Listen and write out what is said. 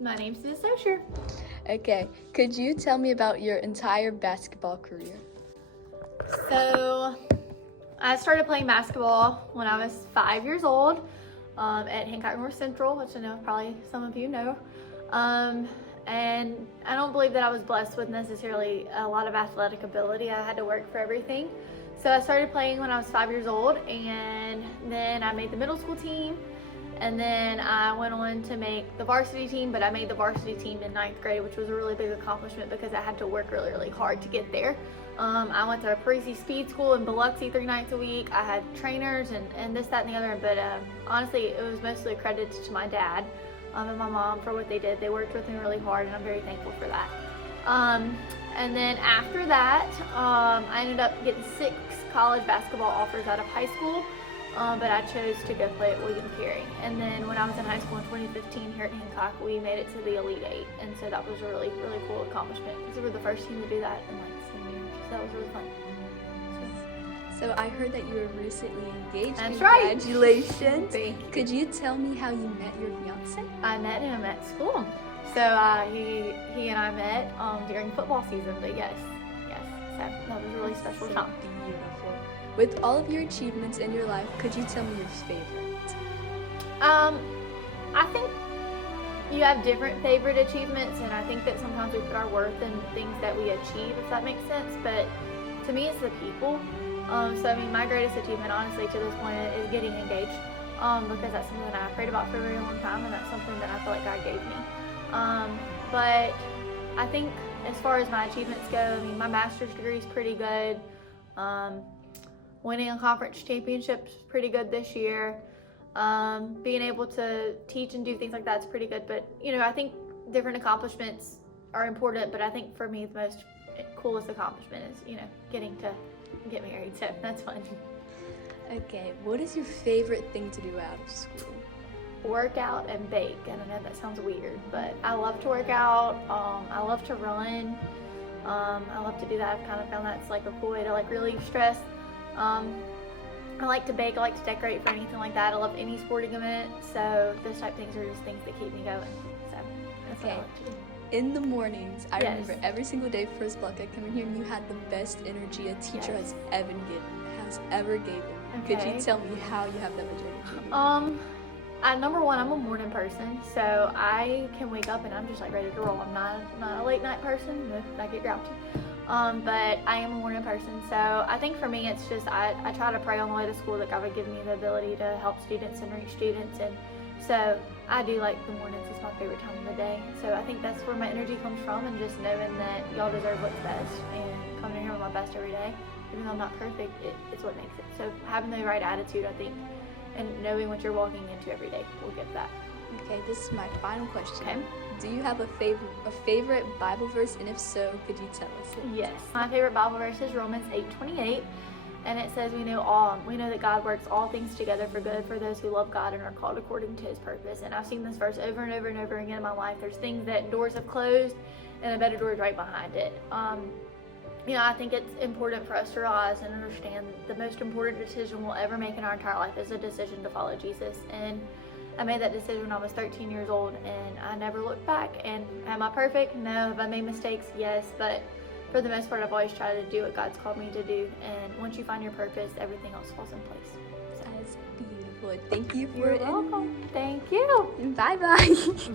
My name's Ms. Saucier. Okay, could you tell me about your entire basketball career? So, I started playing basketball when I was 5 years old at Hancock North Central, which I know probably some of you know. And I don't believe that I was blessed with necessarily a lot of athletic ability. I had to work for everything. So I started playing when I was 5 years old, and then I made the middle school team. And then I went on to make the varsity team, but I made the varsity team in 9th grade, which was a really big accomplishment because I had to work really, really hard to get there. I went to a Parisi speed school in Biloxi 3 nights a week. I had trainers and this, that, and the other, but honestly, it was mostly credited to my dad and my mom for what they did. They worked with me really hard, and I'm very thankful for that. And then after that, I ended up getting 6 college basketball offers out of high school. But I chose to go play at William Carey. And then when I was in high school in 2015 here at Hancock, we made it to the Elite Eight. And so that was a really, really cool accomplishment because we were the first team to do that in like 7 years. So that was really fun. So I heard that you were recently engaged. That's right. Congratulations. Thank you. Could you tell me how you met your fiance? I met him at school. So he and I met during football season. But yes. So that was a really special time. Beautiful. With all of your achievements in your life, could you tell me your favorite? I think you have different favorite achievements, and I think that sometimes we put our worth in things that we achieve, if that makes sense. But to me, it's the people. So I mean, my greatest achievement, honestly, to this point, is getting engaged, because that's something that I prayed about for a very long time, and that's something that I feel like God gave me. But I think as far as my achievements go, I mean, my master's degree is pretty good. Winning a conference championship is pretty good this year. Being able to teach and do things like that's pretty good. But, I think different accomplishments are important, but I think for me the most coolest accomplishment is, getting to get married. So that's fun. Okay, what is your favorite thing to do out of school? Work out and bake. And I know that sounds weird, but I love to work out. I love to run. I love to do that. I've kind of found that's like a cool way to like relieve stress. I like to bake, I like to decorate for anything like that. I love any sporting event, so those type of things are just things that keep me going. So that's what I like to do. In the mornings, I Yes. remember every single day first block I'd come in here and you had the best energy a teacher Yes. has ever given. Could you Okay. tell me how you have that much energy? Number one, I'm a morning person, so I can wake up and I'm just like ready to roll. I'm not a late night person. I get grouchy. But I am a morning person, so I think for me it's just I try to pray on the way to school that God would give me the ability to help students and reach students, and so I do like the mornings. It's my favorite time of the day, so I think that's where my energy comes from, and just knowing that y'all deserve what's best and coming in here with my best every day, even though I'm not perfect, it's what makes it. So having the right attitude, I think, and knowing what you're walking into every day will give that. Okay, this is my final question. Okay. Do you have a favorite Bible verse, and if so, could you tell us it? Yes. My favorite Bible verse is Romans 8:28, and it says, we know that God works all things together for good for those who love God and are called according to his purpose. And I've seen this verse over and over and over again in my life. There's things that doors have closed and a better door is right behind it. I think it's important for us to realize and understand the most important decision we'll ever make in our entire life is a decision to follow Jesus. And I made that decision when I was 13 years old, and I never looked back. And am I perfect? No. Have I made mistakes? Yes. But for the most part, I've always tried to do what God's called me to do. And once you find your purpose, everything else falls in place. So. That is beautiful. Thank you for You're it. welcome. Thank you. Bye-bye. Bye.